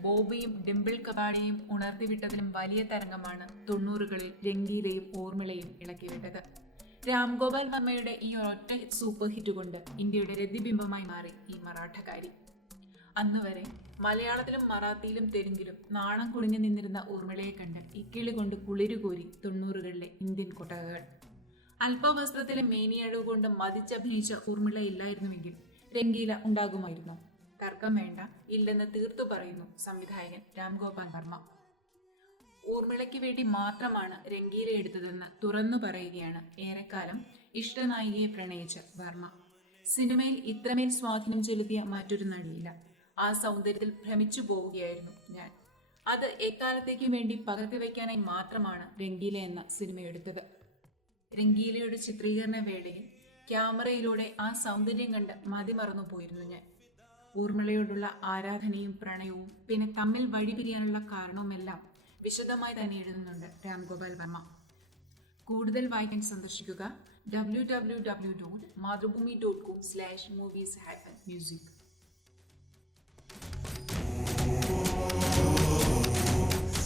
ബോബിയും ഡിംപിൾ കപാഡിയും ഉണർത്തിവിട്ടതിലും വലിയ തരംഗമാണ് 90കളിൽ രംഗീലയും ഊർമിളയും ഇളക്കിവിട്ടത്. രാംഗോപാൽ വർമ്മയുടെ ഈ ഒറ്റ സൂപ്പർ ഹിറ്റ് കൊണ്ട് ഇന്ത്യയുടെ രതിബിംബമായി മാറി ഈ മറാഠക്കാരി. അന്നുവരെ മലയാളത്തിലും മറാത്തിയിലും തെലുങ്കിലും നാണം കുളിഞ്ഞു നിന്നിരുന്ന ഊർമിളയെ കണ്ട് ഇക്കിളി കൊണ്ട് കുളിരുകോരി 90കളിലെ ഇന്ത്യൻ കൊട്ടകകൾ. അല്പവസ്ത്രത്തിലെ മേനിയഴവ് കൊണ്ട് മതിച്ചഭിനയിച്ച ഊർമിള ഇല്ലായിരുന്നുവെങ്കിൽ രംഗീല ഉണ്ടാകുമായിരുന്നു. തർക്കം വേണ്ട, ഇല്ലെന്ന് തീർത്തു പറയുന്നു സംവിധായകൻ രാംഗോപാൽ വർമ്മ. ഊർമിളയ്ക്ക് വേണ്ടി മാത്രമാണ് രംഗീല എടുത്തതെന്ന് തുറന്നു പറയുകയാണ് ഏറെക്കാലം ഇഷ്ടനായികയെ പ്രണയിച്ച വർമ്മ. സിനിമയിൽ ഇത്രമേൽ സ്വാധീനം ചെലുത്തിയ മറ്റൊരു നടിയില്ല. ആ സൗന്ദര്യത്തിൽ ഭ്രമിച്ചു പോവുകയായിരുന്നു ഞാൻ. അത് എക്കാലത്തേക്കും വേണ്ടി പകർത്തിവെക്കാനായി മാത്രമാണ് രംഗീല എന്ന സിനിമ എടുത്തത്. രംഗീലയുടെ ചിത്രീകരണ വേളയിൽ ക്യാമറയിലൂടെ ആ സൗന്ദര്യം കണ്ട് മതിമറന്നു പോയിരുന്നു ഞാൻ. ഊർമിളയോടുള്ള ആരാധനയും പ്രണയവും പിന്നെ തമ്മിൽ വഴിപിരിയാനുള്ള കാരണവുമെല്ലാം വിശദമായി തന്നെ എഴുതുന്നുണ്ട് രാംഗോപാൽ വർമ്മ. കൂടുതൽ വായിക്കാൻ സന്ദർശിക്കുക www.mathrubhumi.com/movies-music.